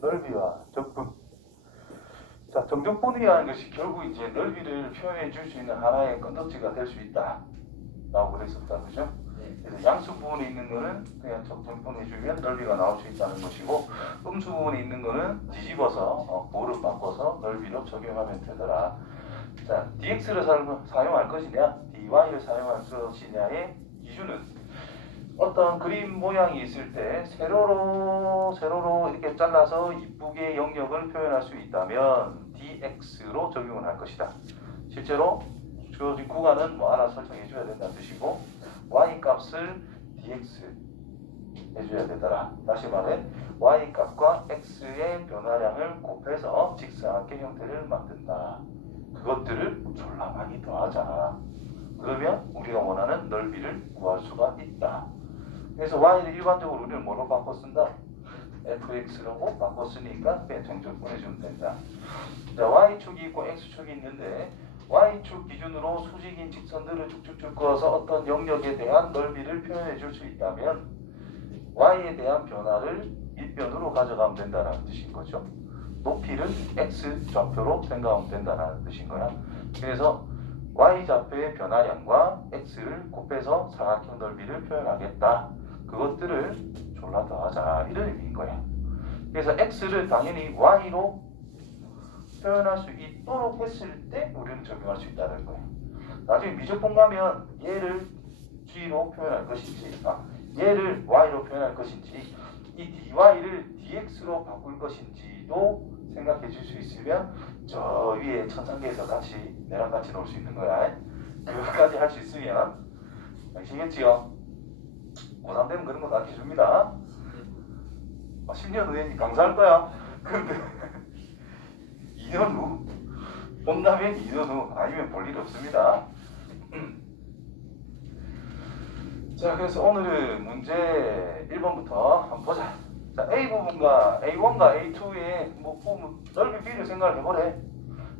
넓이와 적분. 자, 정적분이라는 것이 결국 이제 넓이를 표현해 줄 수 있는 하나의 건덕지가 될 수 있다 라고 그랬었다. 그죠? 그래서 양수 부분에 있는 거는 그냥 적분해 주면 넓이가 나올 수 있다는 것이고, 음수 부분에 있는 거는 뒤집어서 부호를 바꿔서 넓이로 적용하면 되더라. 자, dx를 사용할 것이냐, dy를 사용할 것이냐의 기준은 어떤 그림 모양이 있을 때 세로로 이렇게 잘라서 이쁘게 영역을 표현할 수 있다면 dx로 적용을 할 것이다. 실제로 주어진 구간은 뭐 하나 설정해 줘야 된다는 뜻이고, y 값을 dx 해줘야 되더라. 다시 말해 y 값과 x의 변화량을 곱해서 직사각형 형태를 만든다. 그것들을 졸라 많이 더하자. 그러면 우리가 원하는 넓이를 구할 수가 있다. 그래서 y를 일반적으로 우리는 뭐로 바꿔 쓴다? fx라고 바꿔 쓰니까 그냥 정적 보내주면 된다. 자, y축이 있고 x축이 있는데 y축 기준으로 수직인 직선들을 쭉쭉쭉 그어서 어떤 영역에 대한 넓이를 표현해 줄 수 있다면 y에 대한 변화를 밑변으로 가져가면 된다는 뜻인 거죠. 높이를 x 좌표로 생각하면 된다는 뜻인 거야. 그래서 y 좌표의 변화량과 x를 곱해서 사각형 넓이를 표현하겠다. 그것들을 졸라 더하자, 이런 의미인 거야. 그래서 x를 당연히 y로 표현할 수 있도록 했을 때 우리는 적용할 수 있다는 거야. 나중에 미적분 가면 얘를 g로 표현할 것인지, 얘를 y로 표현할 것인지, 이 dy를 dx로 바꿀 것인지도 생각해 줄 수 있으면 저 위에 천상계에서 같이 내랑 같이 놀 수 있는 거야. 그것까지 할 수 있으면 아시겠지요? 고3 되면 그런 거 가르쳐 줍니다. 10년 후에 강사할 거야. 근데 2년 후 본다면 2년 후, 아니면 볼 일 없습니다. 자, 그래서 오늘은 문제 1번부터 한번 보자. 자, A 부분과 A1과 A2의 뭐 넓이 비를 생각을 해보래.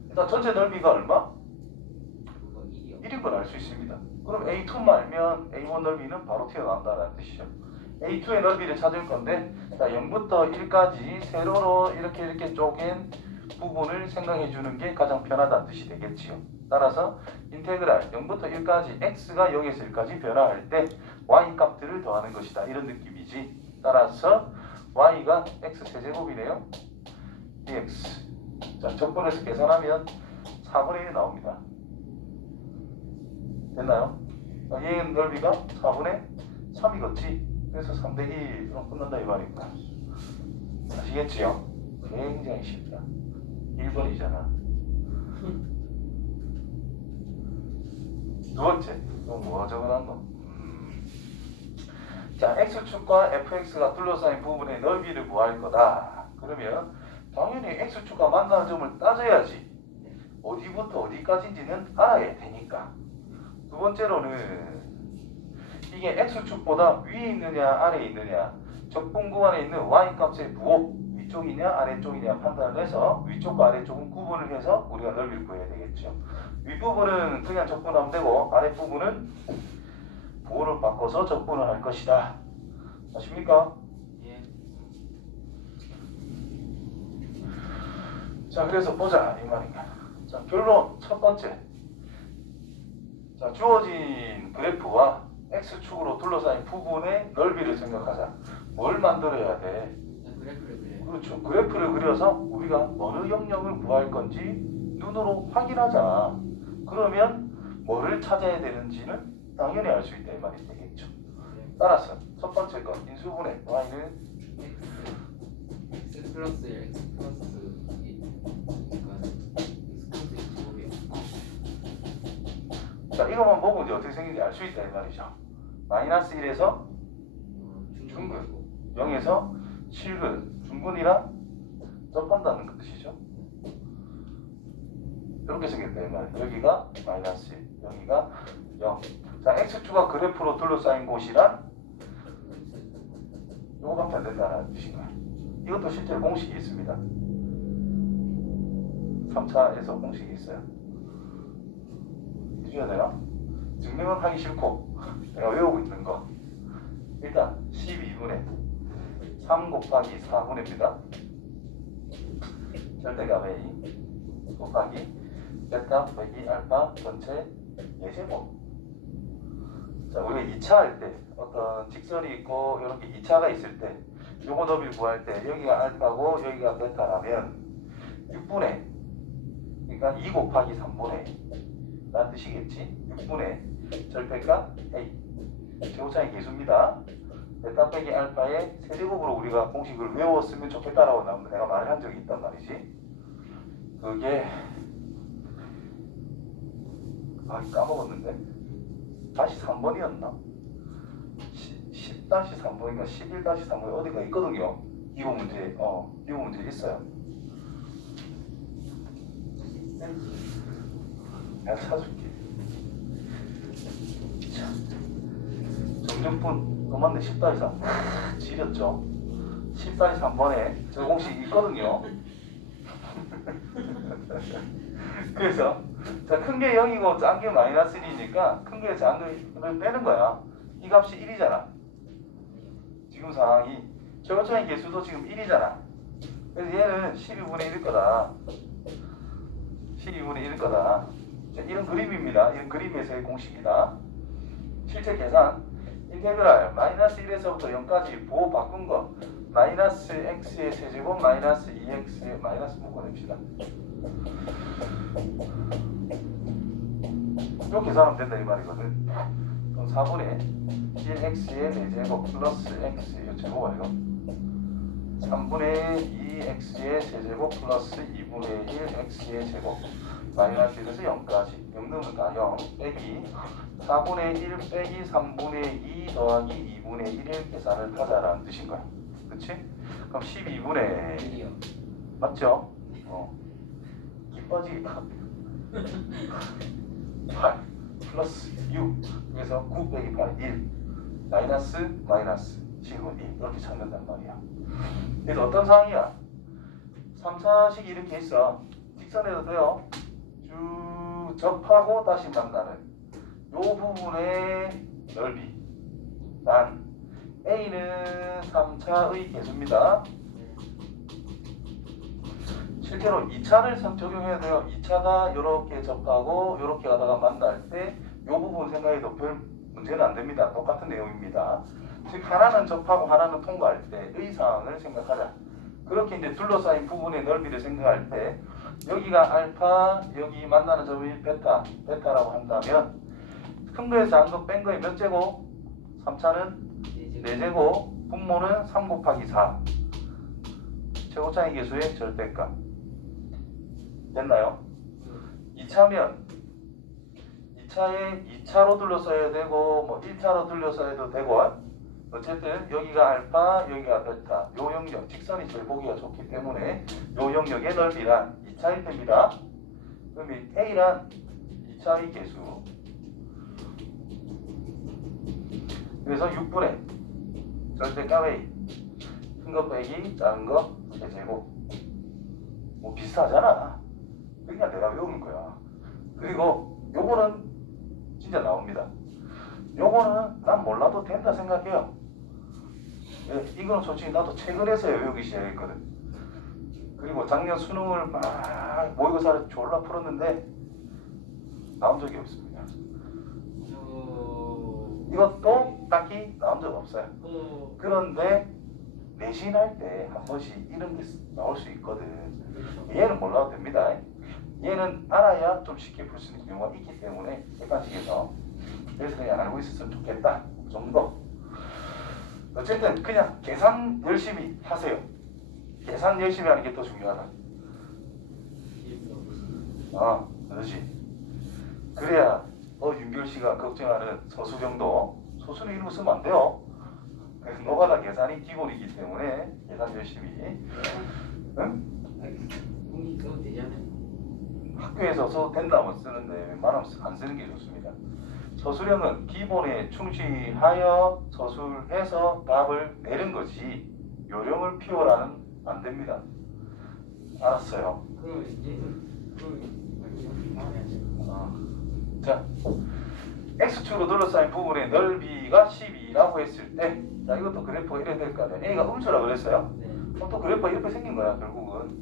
일단 전체 넓이가 얼마? 1인 걸 알 수 있습니다. 그럼 A2만 알면 A1 넓이는 바로 튀어나온다는 뜻이죠. A2의 넓이를 찾을 건데, 자, 0부터 1까지 세로로 이렇게 쪼갠 부분을 생각해 주는 게 가장 편하다는 뜻이 되겠지요. 따라서 인테그랄 0부터 1까지 x가 0에서 1까지 변화할 때 y 값들을 더하는 것이다, 이런 느낌이지. 따라서 y가 x 세제곱이네요. dx. 자, 적분해서 계산하면 4분의 1이 나옵니다. 됐나요? 얘의 넓이가 4분의 3이겠지. 그래서 3대 1로 끝난다 이 말입니다. 아시겠지요? 굉장히 쉽다. 1번이잖아. 두 번째, 또 뭐 적어놨노? 자, x축과 fx가 둘러싸인 부분의 넓이를 구할 거다. 그러면 당연히 x축과 만나는 점을 따져야지. 어디부터 어디까지인지는 알아야 되니까. 두 번째로는 이게 x축보다 위에 있느냐 아래에 있느냐, 적분 구간에 있는 y 값의 부호 위쪽이냐 아래쪽이냐 판단을 해서 위쪽과 아래쪽은 구분을 해서 우리가 넓이를 구해야 되겠죠. 윗부분은 그냥 적분하면 되고 아랫부분은 부호를 바꿔서 적분을 할 것이다. 아십니까? 예. 자, 그래서 보자 이 말인가. 자, 결론 첫 번째. 자, 주어진 그래프와 x축으로 둘러싸인 부분의 넓이를 생각하자. 뭘 만들어야 돼? 그래프를 그려요. 그렇죠. 그래프를 그려서 우리가 어느 영역을 구할 건지 눈으로 확인하자. 그러면 뭐를 찾아야 되는지는 당연히 알 수 있다 이 말이 되겠죠. 따라서 첫 번째 건 인수분해 y는 x 플러스 1, x 플러스 2. 그러니까 x 플러스 2 제곱이에요. 자, 이것만 보고 이제 어떻게 생긴지 알 수 있다 이 말이죠. 마이너스 1에서 중근, 0에서 7근, 중근이랑 접한다는 그 뜻이죠. 이렇게 생겼다 이 말. 여기가 마이너스 1, 여기가 0. 자, x축과 그래프로 둘러싸인 곳이란 이거밖에 안 된다는 뜻인가요? 이것도 실제로 공식이 있습니다. 3차에서 공식이 있어요. 해줘야 되나? 증명은 하기 싫고 내가 외우고 있는 거. 일단 12분의 3 곱하기 4분의입니다. 절대값 A 곱하기 베타 빼기 알파 전체 예제곱. 자, 우리가 2차 할 때 어떤 직선이 있고 이런 게 2차가 있을 때 요거 너비를 구할 때 여기가 알파고 여기가 베타라면 6분의 그러니까 2 곱하기 3분의 라는 뜻이겠지. 6분의 절대값 A 제곱차의 계수입니다. 베타 빼기 알파의 세제곱으로 우리가 공식을 외웠으면 좋겠다라고 내가 말을 한 적이 있단 말이지. 그게 까먹었는데 다시 3번이었나? 10-3번인가 11-3번이 어디가 있거든요. 기본 문제 기본 문제 있어요. 내가 찾아줄게. 자, 정적분 맞네. 10-3 지렸죠. 10-3번에 저 공식 있거든요. 그래서 자, 큰 게 0이고 작은 게 마이너스 1이니까 큰 게 작은 걸 빼는 거야. 이 값이 1이잖아. 지금 상황이 최고차의 개수도 지금 1이잖아. 그래서 얘는 12분의 1일 거다. 12분의 1일 거다. 자, 이런 그림입니다. 이런 그림에서의 공식이다. 실제 계산 인테그랄 마이너스 1에서부터 0까지 보호 바꾼 거 마이너스 x의 세제곱 마이너스 2x의 마이너스 묶어냅시다. 이렇게 계산하면 된다 이 말이거든. 그럼 4분의 1x의 4제곱 플러스 x의 제곱 이거 3분의 2x의 세제곱 플러스 2분의 1x의 제곱 마이너스 1에서 0까지 0 넣으면 다 0 빼기 4분의 1 빼기 3분의 2 더하기 2분의 1의 계산을 하자라는 뜻인 거야. 그치? 그럼 12분의 1이요. 맞죠? 빠지기 8 플러스 6 그래서 9 빼기 8 1 마이너스 12분 1 이렇게 찾는단 말이야. 그래서 어떤 상황이야? 3차식이 이렇게 있어. 직선해도 돼요. 쭉 접하고 다시 만나는 요 부분의 넓이 난 A는 3차의 개수입니다. 실제로 2차를 적용해야 돼요. 2차가 이렇게 접하고 이렇게 가다가 만날 때 이 부분 생각해도 별 문제는 안 됩니다. 똑같은 내용입니다. 즉 하나는 접하고 하나는 통과할 때의 상황을 생각하자. 그렇게 이제 둘러싸인 부분의 넓이를 생각할 때 여기가 알파, 여기 만나는 점이 베타라고 한다면 큰 거에 작은 거 뺀 거에 몇 제곱? 3차는 4제곱, 분모는 3 곱하기 4 최고차의 계수의 절대값 됐나요? 2차면 2차에 2차로 둘러싸야 되고 뭐 1차로 둘러싸야 되고 어쨌든 여기가 알파 여기가 베타 요 영역 직선이 제일 보기가 좋기 때문에 요 영역의 넓이란 2차일 됩니다. 그럼 이 A란 2차의 계수 그래서 6분의 절대값 A 큰 거 빼기 작은 거 세제곱 뭐 비슷하잖아. 그러니까 내가 외우는 거야. 그리고 요거는 진짜 나옵니다. 요거는 난 몰라도 된다 생각해요. 예, 이거는 솔직히 나도 최근에서야 외우기 시작했거든. 그리고 작년 수능을 막 모의고사를 졸라 풀었는데 나온 적이 없습니다. 이것도 딱히 나온 적 없어요. 그런데 내신할 때 한 번씩 이런 게 나올 수 있거든. 얘는 몰라도 됩니다. 얘는 알아야 좀 쉽게 풀 수 있는 경우가 있기 때문에 객관식에서 그래서 그냥 알고 있었으면 좋겠다 정도. 어쨌든 그냥 계산 열심히 하세요. 계산 열심히 하는 게 더 중요하다. 그렇지. 그래야 윤결 씨가 걱정하는 서술형도 소수는 이런 거 쓰면 안 돼요. 노가다 계산이 기본이기 때문에 계산 열심히. 응? 공이 써도 되잖아요. 학교에서 써도 된다면 쓰는데 웬만하면 안 쓰는 게 좋습니다. 서술형은 기본에 충실하여 서술해서 답을 내는 거지 요령을 피워라는 안 됩니다. 알았어요. 그럼 이제 자, X축으로 둘러싸인 부분의 넓이가 12라고 했을 때, 자 이것도 그래프가 이래야 될 거 아니야. A가 음수라고 그랬어요. 네. 그럼 또 그래프가 이렇게 생긴 거야 결국은.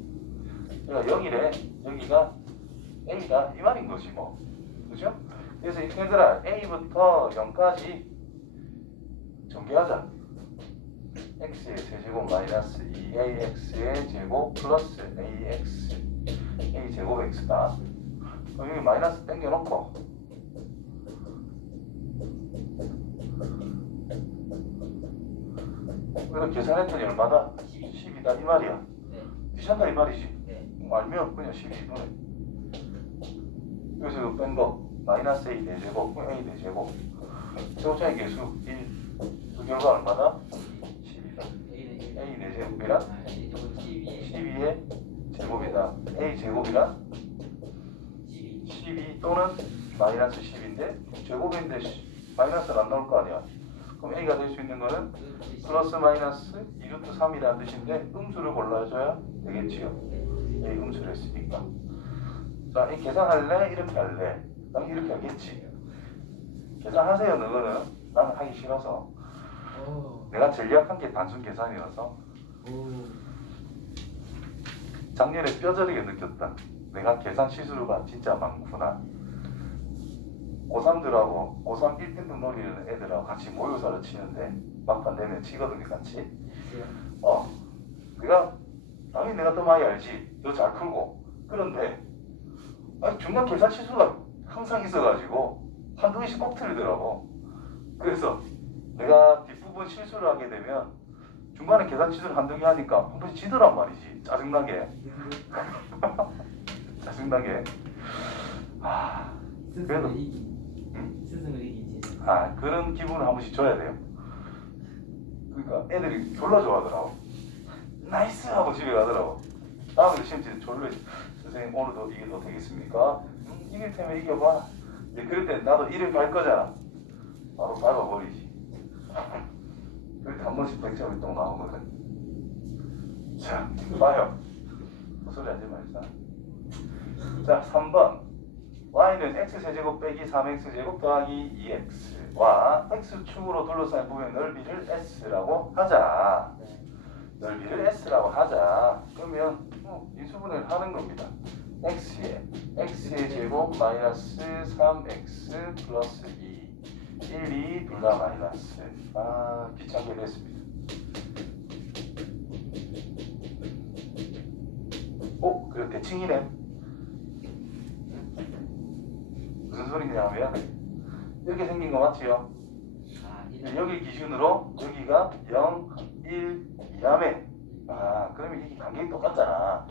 그러니까 여기래. 여기가 A가 이 말인 거지 뭐. 그죠? 그래서 얘들아 A부터 0까지 전개하자. x의 세제곱 마이너스 2ax의 제곱 플러스 ax a 제곱 x다. 그럼 여기 마이너스 땡겨놓고 그래서 계산했더니 얼마다? 10이다 이 말이야. 네. 뒤찬다 이 말이지. 네. 알면 그냥 12분에. 그래서 이거 뺀 거 마이너스 a 4제곱 a 4제곱 세우자의 개수 1. 그 결과 얼마다? 10이다. a 4제곱이랑 12의 제곱이다. a 제곱이랑 12 또는 마이너스 10인데 제곱인데 마이너스가 안 나올 거 아니야. 그럼 a가 될 수 있는 거는 플러스 마이너스 2루트 3이라는 뜻인데 음수를 골라줘야 되겠지요. a 음수를 했으니까. 자, 이 계산할래? 이렇게 할래? 난 이렇게 하겠지. 계산하세요. 너는 나는 하기 싫어서. 내가 전략한 게 단순 계산이라서 작년에 뼈저리게 느꼈다. 내가 계산 실수가 진짜 많구나. 고3들하고 고3 1등급 노리는 애들하고 같이 모의고사를 치는데 막판 내면 치거든요 같이. 내가 당연히 내가 더 많이 알지. 더 잘 풀고. 그런데 아니, 중간 계산 실수가 항상 있어가지고 한두 개씩 꼭 틀리더라고. 그래서 내가 뒷부분 실수를 하게 되면 중간에 계산 실수를 한두 개 하니까 한 번씩 지더란 말이지. 짜증나게. 짜증나게. 그래도 스승을 이기지. 그런 기분을 한 번씩 줘야 돼요. 그러니까 애들이 졸라 좋아하더라고. 나이스 하고 집에 가더라고. 다음에 시험 때 졸라 선생님 오늘도 이겨도 되겠습니까? 이길 테면 이겨봐. 이제 그럴 때 나도 이를 갈 거잖아. 바로 밟아버리지. 그럴 때 한 번씩 100점이 또 나오거든. 자, 봐요. 소리 하지 말자. 자, 3번. y는 x세제곱 빼기 3x제곱 더하기 2x와 x축으로 둘러싸인 부분의 넓이를 s라고 하자. 넓이를 s라고 하자. 그러면 인수분해를 하는 겁니다. x의 제곱 마이너스 3x 플러스 2 1, 2 둘 다 마이너스. 귀찮게 됐습니다. 그래 대칭이네. 무슨 소리냐면 이렇게 생긴 거 맞지요? 여기 기준으로 여기가 0, 1, 2라며. 그러면 이게 간격이 똑같잖아.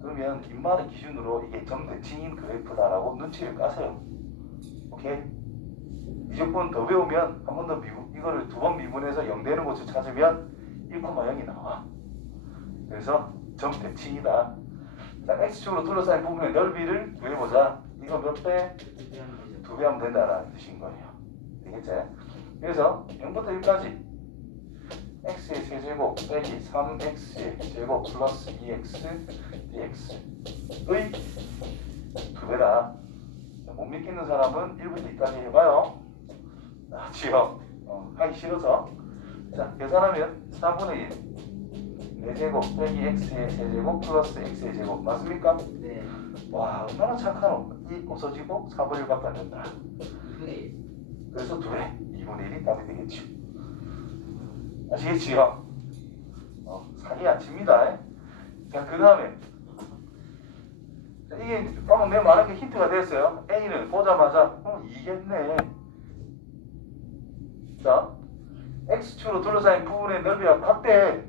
그러면 인마를 기준으로 이게 점대칭인 그래프다라고 눈치를 까세요. 오케이? 미적분 더 배우면 한 번 더 이거를 두 번 미분해서 0 되는 곳을 찾으면 1,0이 나와. 그래서 점대칭이다. 자, x축으로 둘러싸인 부분의 넓이를 구해보자. 이거 몇 배? 2배 하면 된다라는 뜻인 거예요. 되겠지? 그래서 0부터 1까지 x의 세제곱 빼기 3x의 제곱 플러스 2x dx의 2배다. 못 믿기는 사람은 1부터 2까지 해봐요. 지요. 하기 싫어서. 자, 계산하면 4분의 1 4제곱 빼기 x의 세제곱 플러스 x의 제곱 맞습니까? 네. 와, 얼마나 착하노. 2 없어지고 4분의 1밖에 안 된다. 그래서 2배 2분의 1이 답이 되겠죠. 아시겠지요? 사기 안 칩니다. 자, 그 다음에 이게 방금 내 말한 게 힌트가 됐어요. A는 보자마자 이겠네. 자, X축으로 둘러싸인 부분의 넓이가 같대.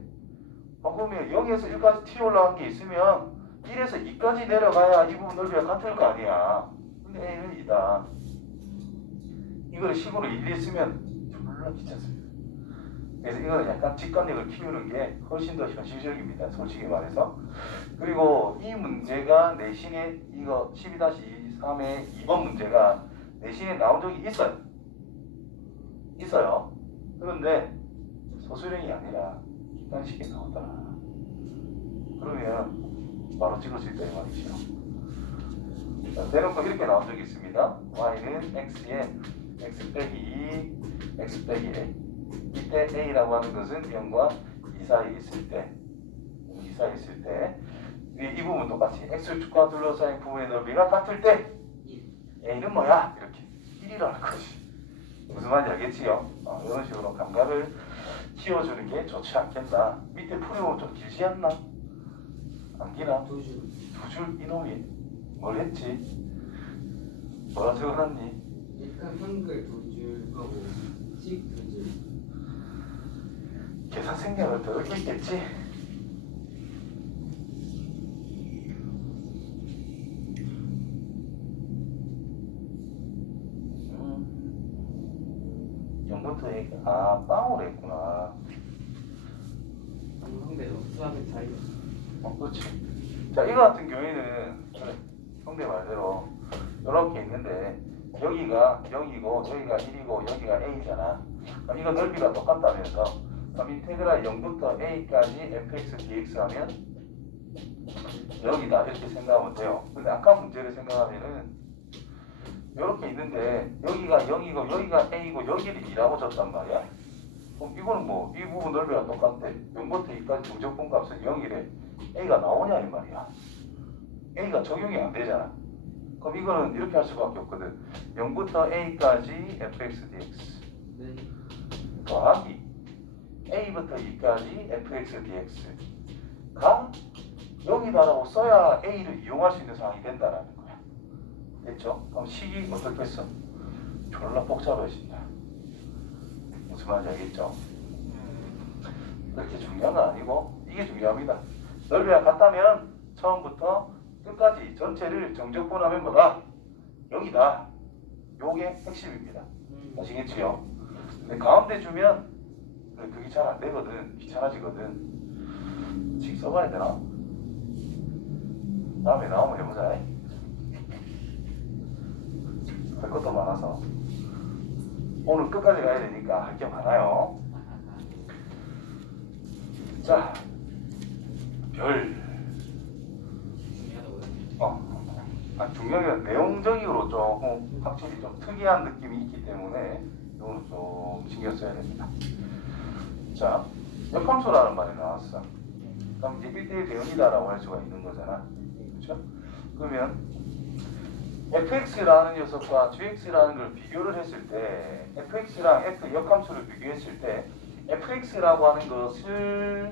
그러면 0에서 1까지 T 올라간 게 있으면 1에서 2까지 내려가야 이 부분 넓이가 같을 거 아니야. 근데 A는 2다. 이거를 식으로 일일이 쓰면 졸라 귀찮습니다. 그래서 이거는 약간 직관력을 키우는 게 훨씬 더 현실적입니다. 솔직히 말해서. 그리고 이 문제가 내신에 이거 12-3의 2번 문제가 내신에 나온 적이 있어요. 그런데 소수령이 아니라 객관식에 나오더라. 그러면 바로 찍을 수 있다 이 말이죠. 자, 대놓고 이렇게 나온 적이 있습니다. y는 x에 x 빼기 2, x 빼기 a. 이때 a라고 하는 것은 0과 2 사이에 있을 때 이 부분 똑같이 x축과 둘러싸인 부분의 넓이가 같을 때 1. a는 뭐야? 이렇게 1이라는 거지. 무슨 말인지 알겠지요? 이런 식으로 감각을 키워주는 게 좋지 않겠나. 밑에 풀이보면 좀 길지 않나? 안 기나? 2줄. 두 줄 이놈이 뭘 했지? 뭐라 적어놨니? 일단 한글 2줄 하고 식 2줄. 계산 생략을 더 했겠지? 영부터 얘기, 빵으로 했구나. 형배도 수학을 잘 그렇지. 자, 이거 같은 경우에는, 그래, 형대 말대로, 이렇게 있는데, 여기가 0이고, 여기가 1이고, 여기가 a잖아. 그럼 이거 넓이가 똑같다면서, 그럼 인테그랄 0부터 a까지 fx dx 하면, 여기다. 이렇게 생각하면 돼요. 근데 아까 문제를 생각하면은, 이렇게 있는데 여기가 0이고 여기가 a고 여기를 2라고 줬단 말이야. 그럼 이거는 뭐 이 부분 넓이가 똑같대. 0부터 2까지 정적분 값은 0이래. a가 나오냐 이 말이야. a가 적용이 안 되잖아. 그럼 이거는 이렇게 할 수밖에 없거든. 0부터 a까지 fx dx 네. 더하기 a부터 2까지 fx dx가 여기다라고 써야 a를 이용할 수 있는 상황이 된다라는 거야. 됐죠? 그럼 식이 어떻겠어? 졸라 복잡해진다. 무슨 말인지 알겠죠? 그렇게 중요한 건 아니고 이게 중요합니다. 넓이가 같다면 처음부터 끝까지 전체를 정적분하면 뭐다? 0이다. 요게 핵심입니다. 아시겠지요? 근데 가운데 주면 그게 잘 안 되거든. 귀찮아지거든. 식 써봐야 되나? 다음에 나오면 해보자. 할 것도 많아서 오늘 끝까지 가야 되니까 할 게 많아요. 자, 별. 중요한 게 내용적으로 조금 확실히 좀 특이한 느낌이 있기 때문에 이거는 좀 신경 써야 됩니다. 자, 역함수라는 말이 나왔어. 그럼 이제 1대1 대응이다라고 할 수가 있는 거잖아. 그렇죠? 그러면 fx라는 녀석과 gx라는 걸 비교를 했을 때 fx랑 f 역함수를 비교했을 때 fx라고 하는 것을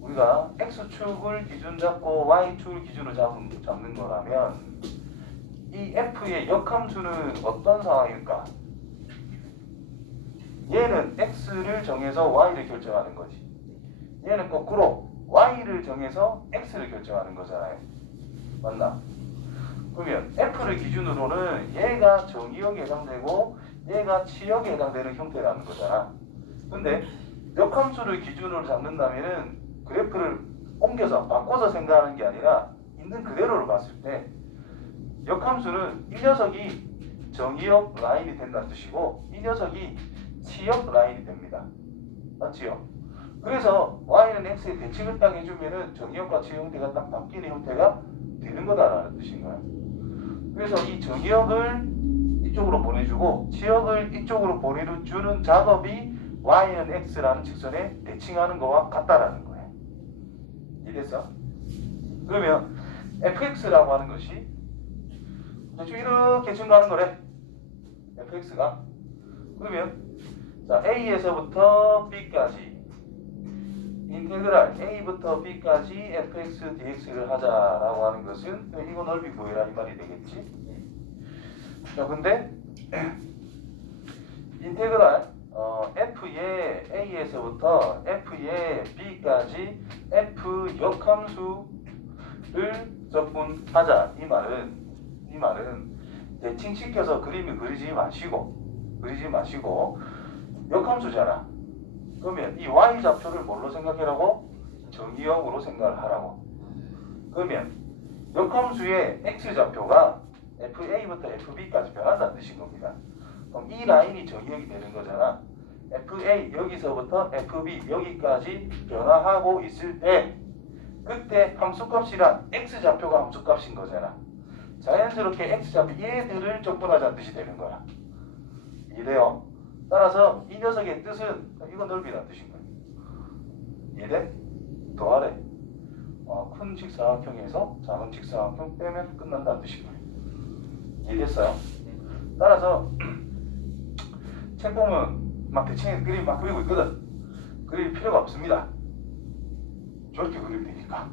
우리가 x축을 기준 잡고 y축을 기준으로 잡는 거라면 이 f의 역함수는 어떤 상황일까? 얘는 x를 정해서 y를 결정하는 거지. 얘는 거꾸로 y를 정해서 x를 결정하는 거잖아요. 맞나? 그러면 F를 기준으로는 얘가 정의역에 해당되고 얘가 치역에 해당되는 형태라는 거잖아. 근데 역함수를 기준으로 잡는다면은 그래프를 옮겨서 바꿔서 생각하는 게 아니라 있는 그대로를 봤을 때 역함수는 이 녀석이 정의역 라인이 된다는 뜻이고 이 녀석이 치역 라인이 됩니다. 맞지요? 그래서 y는 x의 대칭을 딱 해주면은 정의역과 치역 형태가 딱 바뀌는 형태가 되는 거다라는 뜻인 거야. 그래서 이 정의역을 이쪽으로 보내주고 치역을 이쪽으로 보내주는 작업이 y는 x라는 직선에 대칭하는 거와 같다라는 거예요. 이해됐어? 그러면 fx라고 하는 것이 대충 이렇게 증가하는 거래. fx가. 그러면 자 a에서부터 b까지 인테그랄 a부터 b까지 fx dx를 하자라고 하는 것은 이거 넓이 구해라 이 말이 되겠지. 자 근데 인테그랄 f의 a에서부터 f의 b까지 f 역함수를 적분하자 이 말은 대칭시켜서 그림을 그리지 마시고 역함수잖아. 그러면 이 y좌표를 뭘로 생각하라고? 정의역으로 생각을 하라고. 그러면 역함수의 x좌표가 fa부터 fb까지 변한다는 뜻인 겁니다. 그럼 이 라인이 정의역이 되는 거잖아. fa 여기서부터 fb 여기까지 변화하고 있을 때 그때 함수값이란 x좌표가 함수값인 거잖아. 자연스럽게 x좌표 얘들을 적분하자는 뜻이 되는 거야. 이해돼요? 따라서 이 녀석의 뜻은 이건 넓이라는 뜻인 거예요. 이해돼? 더하래. 큰 직사각형에서 작은 직사각형 빼면 끝난다는 뜻이고요. 이해됐어요? 따라서 책 보면 막 대칭해서 그림 막 그리고 있거든. 그릴 필요가 없습니다. 저렇게 그리면 되니까.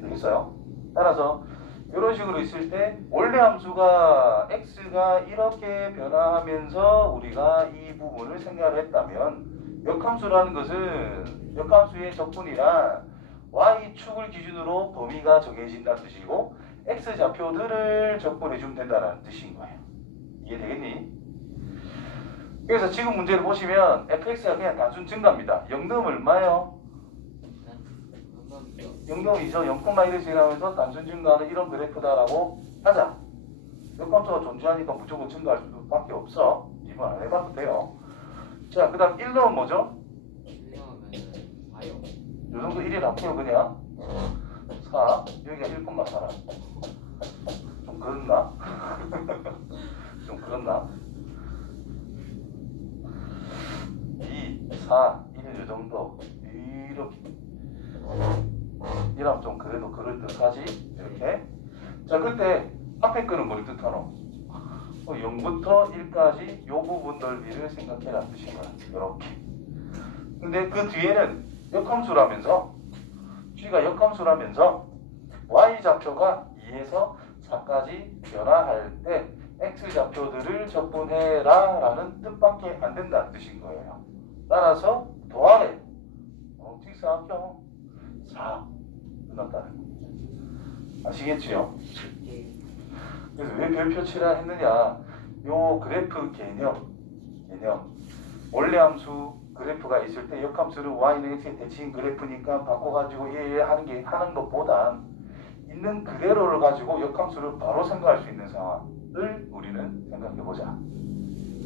되겠어요? 따라서 이런 식으로 있을 때 원래 함수가 x가 이렇게 변화하면서 우리가 이 부분을 생각을 했다면 역함수라는 것은 역함수의 적분이란 y축을 기준으로 범위가 정해진다는 뜻이고 x좌표들을 적분해주면 된다는 뜻인 거예요. 이해되겠니? 그래서 지금 문제를 보시면 fx가 그냥 단순 증가입니다. 0 넣으면 얼마예요? 0.2죠. 0,1이라면서 단순 증가하는 이런 그래프다라고 하자. 역함수가 존재하니까 무조건 증가할 수밖에 없어. 이번 안 해봐도 돼요. 자, 그 다음 1 넣으면 뭐죠? 4요. 요 정도 1이 납해요 그냥. 4, 여기가 1,4라. 좀 그렇나? 좀 그렇나? 2, 4, 1 요 정도. 이렇게. 이러면 좀 그래도 그럴듯하지? 이렇게. 자, 그때 앞에 거는 뭘 뜻하노? 0부터 1까지 요 부분 넓이를 생각해라 뜻인 거야. 이렇게. 근데 그 뒤에는 역함수라면서 g가 역함수라면서 y좌표가 2에서 4까지 변화할 때 x좌표들을 적분해라 라는 뜻밖에 안 된다는 뜻인 거예요. 따라서 더하래. 직사각형 4 끝났다는 거. 아시겠지요? 그래서 왜 별표 칠을 했느냐? 요 그래프 개념 원래 함수 그래프가 있을 때 역함수를 y는 x의 대칭 그래프니까 바꿔가지고 하는 것보단 있는 그대로를 가지고 역함수를 바로 생각할 수 있는 상황을 우리는 생각해보자.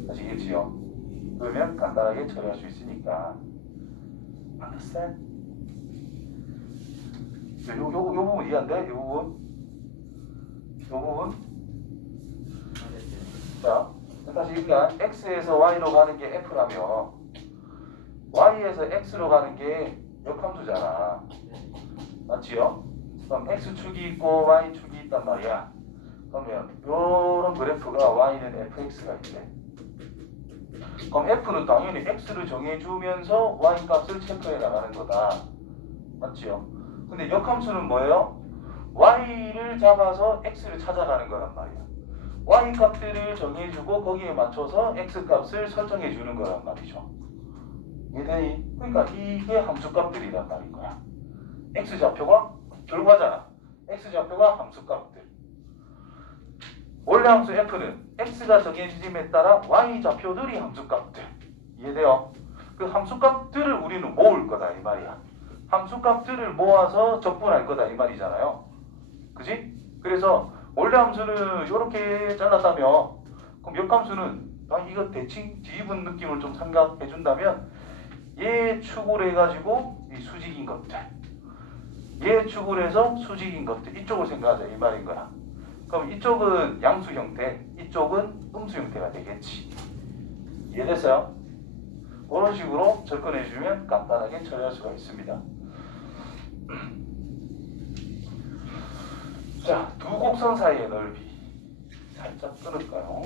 아시겠지요? 그러면 간단하게 처리할 수 있으니까. understand? 요 부분 이해한대? 요 부분? 자, 다시 그러니까 x에서 y로 가는 게 f라며 y에서 x로 가는 게 역함수잖아. 맞지요? 그럼 x축이 있고 y축이 있단 말이야. 그러면 요런 그래프가 y는 fx가 있대. 그럼 f는 당연히 x를 정해주면서 y 값을 체크해 나가는 거다. 맞지요? 근데 역함수는 뭐예요? y를 잡아서 x를 찾아가는 거란 말이야. y 값들을 정해주고 거기에 맞춰서 x 값을 설정해 주는 거란 말이죠. 이해되니? 그러니까 이게 함수 값들이란 말인 거야. x 좌표가 결과잖아. x 좌표가 함수 값들. 원래 함수 f는 x가 정해짐에 따라 y 좌표들이 함수 값들. 이해돼요? 그 함수 값들을 우리는 모을 거다 이 말이야. 함수 값들을 모아서 적분할 거다 이 말이잖아요. 그지? 그래서 원래 함수는 이렇게 잘랐다며 그럼 역함수는 이거 대칭 뒤집은 느낌을 좀 생각해 준다면 얘 축을 해가지고 이 수직인 것들 얘 축을 해서 수직인 것들 이쪽을 생각하자 이 말인 거야. 그럼 이쪽은 양수 형태 이쪽은 음수 형태가 되겠지. 이해됐어요? 그런 식으로 접근해 주면 간단하게 처리할 수가 있습니다. 자, 두 곡선 사이의 넓이 살짝 끊을까요?